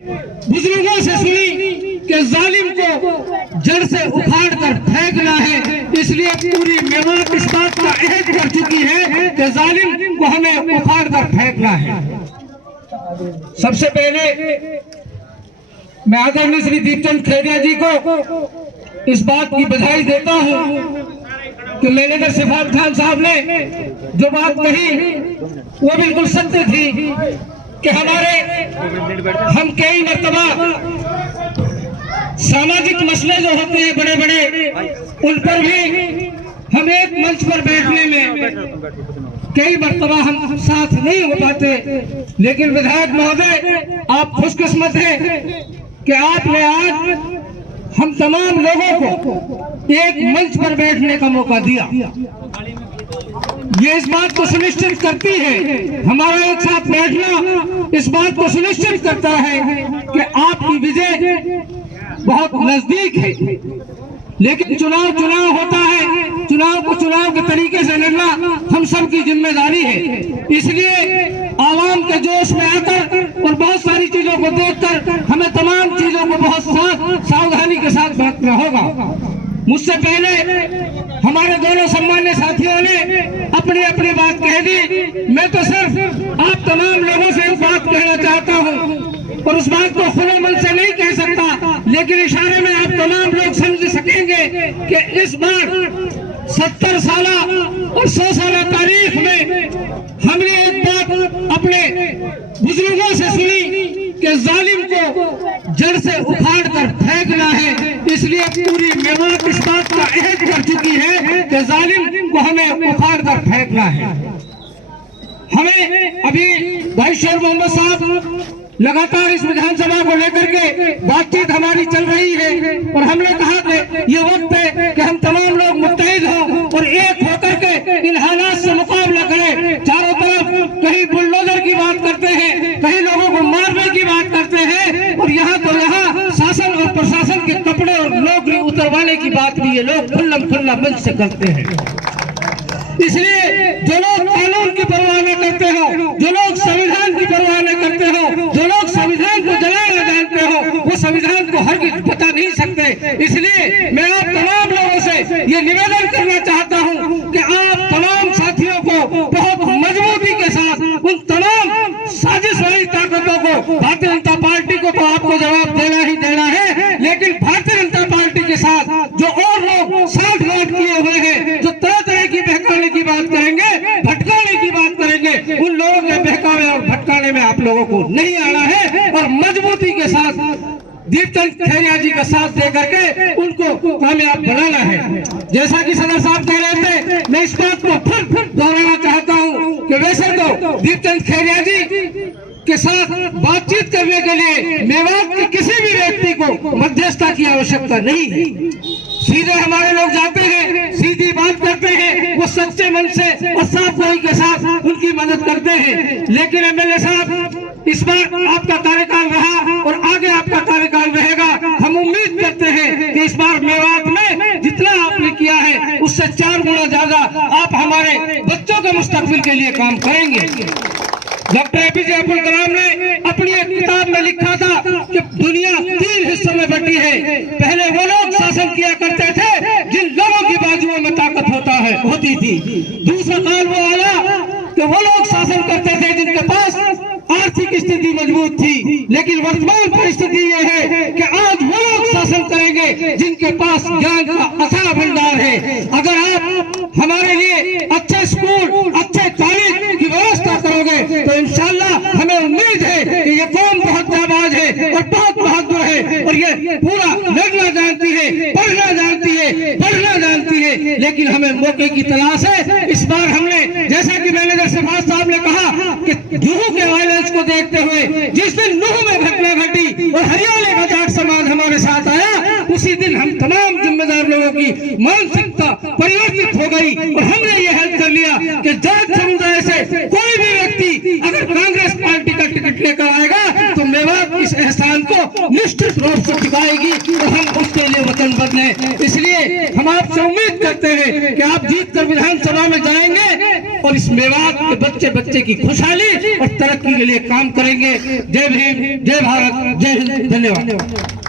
बुजुर्गों से सुनी कि जालिम को जड़ से उखाड़ कर फेंकना है, इसलिए पूरी मेवात इस बात का अहद कर चुकी है कि जालिम को हमें उखाड़ कर फेंकना है। सबसे पहले मैं आदरणीय श्री दीपचंद खैरिया जी को इस बात की बधाई देता हूं कि मैनेजर सिफात खान साहब ने जो बात कही वो बिल्कुल सत्य थी कि हम कई मर्तबा सामाजिक मसले जो होते हैं बड़े बड़े, उन पर भी हम एक मंच पर बैठने में कई मर्तबा हम साथ नहीं हो पाते। लेकिन विधायक महोदय, आप खुशकिस्मत हैं कि आपने आज हम तमाम लोगों को एक मंच पर बैठने का मौका दिया। ये इस बात को सुनिश्चित करती है, हमारा एक साथ बैठना इस बात को सुनिश्चित करता है कि आपकी विजय बहुत नजदीक है। लेकिन चुनाव होता है, चुनाव को चुनाव के तरीके से लड़ना हम सब की जिम्मेदारी है। इसलिए आवाम के जोश में आकर और बहुत सारी चीजों को देखकर हमें तमाम चीजों को बहुत सावधानी के साथ बरतना होगा। मुझसे पहले हमारे दोनों सम्मान्य साथियों ने अपनी अपनी बात कह दी। मैं तो सिर्फ आप तमाम लोगों से एक बात कहना चाहता हूं और उस बात को खुले मन से नहीं कह सकता, लेकिन इशारे में आप तमाम लोग समझ सकेंगे कि इस बार 70 साल और 100 साल तारीख में हमने एक बात अपने बुजुर्गों से सुनी कि जालिम को जड़ से उखाड़ कर फेंकना है, इसलिए पूरी मेवात इस बात का अहद कर चुकी है कि जालिम को हमें उखाड़ कर फेंकना है। हमें अभी भाई शेर मोहम्मद साहब लगातार इस विधानसभा को लेकर के बातचीत हमारी चल रही है और हमने कहा कि ये वक्त है कि हम तमाम लोग मुत्तहिद हों और एक होकर के इन हालात से मुकाबला करें। चारों तरफ कहीं बुलडोजर की बात करते हैं, कहीं लोगों को मारने की बात करते हैं और यहाँ तो यहाँ शासन और प्रशासन के कपड़े और नौकरी उतरवाने की बात भी ये लोग खुल्ला मंच से करते हैं। इसलिए जो लोग कानून की परवाह न करते हो, जो लोग संविधान की परवाह न करते हो, जो लोग संविधान को जलाना जानते हो, वो संविधान को हरगिज़ बता नहीं सकते। इसलिए मैं आप तमाम लोगों से ये निवेदन करना चाहता हूँ कि आप तमाम साथियों को बहुत मजबूती के साथ उन तमाम साजिश वाली ताकतों को, भारतीय जनता पार्टी को तो आपको जवाब देना ही देना है, लेकिन भारतीय जनता पार्टी के साथ जो और लोग साथ गांठ किए हुए हैं, जो तरह तरह की बहकाने की बात करेंगे, भटकाने की बात करेंगे, उन लोगों के बहकावे और भटकाने में आप लोगों को नहीं आना है और मजबूती के साथ दीपचंद खैरिया जी का साथ दे करके उनको कामयाब बनाना है। जैसा कि सदर साहब कह रहे थे, मैं इस बात को फिर दोहराना चाहता हूँ कि वैसे तो दीपचंद खैरिया जी के साथ बातचीत करने के लिए मेवात के किसी भी व्यक्ति को मध्यस्थता की आवश्यकता नहीं है। सीधे हमारे लोग जाते हैं, सीधी बात करते हैं, वो सच्चे मन से और साफ गोई के साथ उनकी मदद करते हैं। लेकिन एमएलए साहब, इस बार आपका कार्यकाल रहा और आगे आपका कार्यकाल रहेगा। हम उम्मीद करते हैं कि इस बार मेवात में जितना आपने किया है उससे 4 गुना ज्यादा आप हमारे बच्चों के मुस्तकबिल के लिए काम करेंगे। डॉक्टर एपीजे अब्दुल कलाम ने अपनी एक किताब में लिखा था कि दुनिया 3 हिस्सों में बटी है। पहले वो लोग शासन किया करते थे जिन लोगों की बाजुओं में ताकत होती थी। दूसरा काल वो आया कि वो लोग शासन करते थे जिनके पास आर्थिक स्थिति मजबूत थी। लेकिन वर्तमान परिस्थिति ये है कि आज वो लोग शासन करेंगे जिनके पास ज्ञान का अथाह भंडार है। अगर आप हमारे लिए अच्छे स्कूल, अच्छे तालीम की व्यवस्था करोगे तो इंशाअल्लाह हमें उम्मीद है कि ये कौम बहुत जाबाज है और बहुत बहादुर है और ये पूरा लड़ना जानती है, पढ़ना जानती है, पढ़ना जानती है। लेकिन हमें मौके की तलाश है। इस बार हमने, जैसा कि मैनेजर सिफात साहब ने कहा कि जुहू के वायलेंस को देखते हुए जिस दिन नूह में घटना घटी और हरियाणा का जाट समाज हमारे साथ आया, उसी दिन हम तमाम जिम्मेदार लोगों की मानसिकता परिवर्तित हो गई और हमने ये हल कर लिया कि जाट समुदाय से कोई भी व्यक्ति अगर कांग्रेस पार्टी का टिकट लेकर आएगा तो मेवात इस एहसान पाकिस्तान को निश्चित रूप से टिकाएगी और हम उसके लिए वचनबद्ध हैं। इसलिए हम आपसे उम्मीद करते हैं कि आप जीत कर विधानसभा में जाएंगे और इस मेवात के बच्चे बच्चे की खुशहाली और तरक्की के लिए काम करेंगे। जय भीम, जय भारत, जय हिंद, धन्यवाद।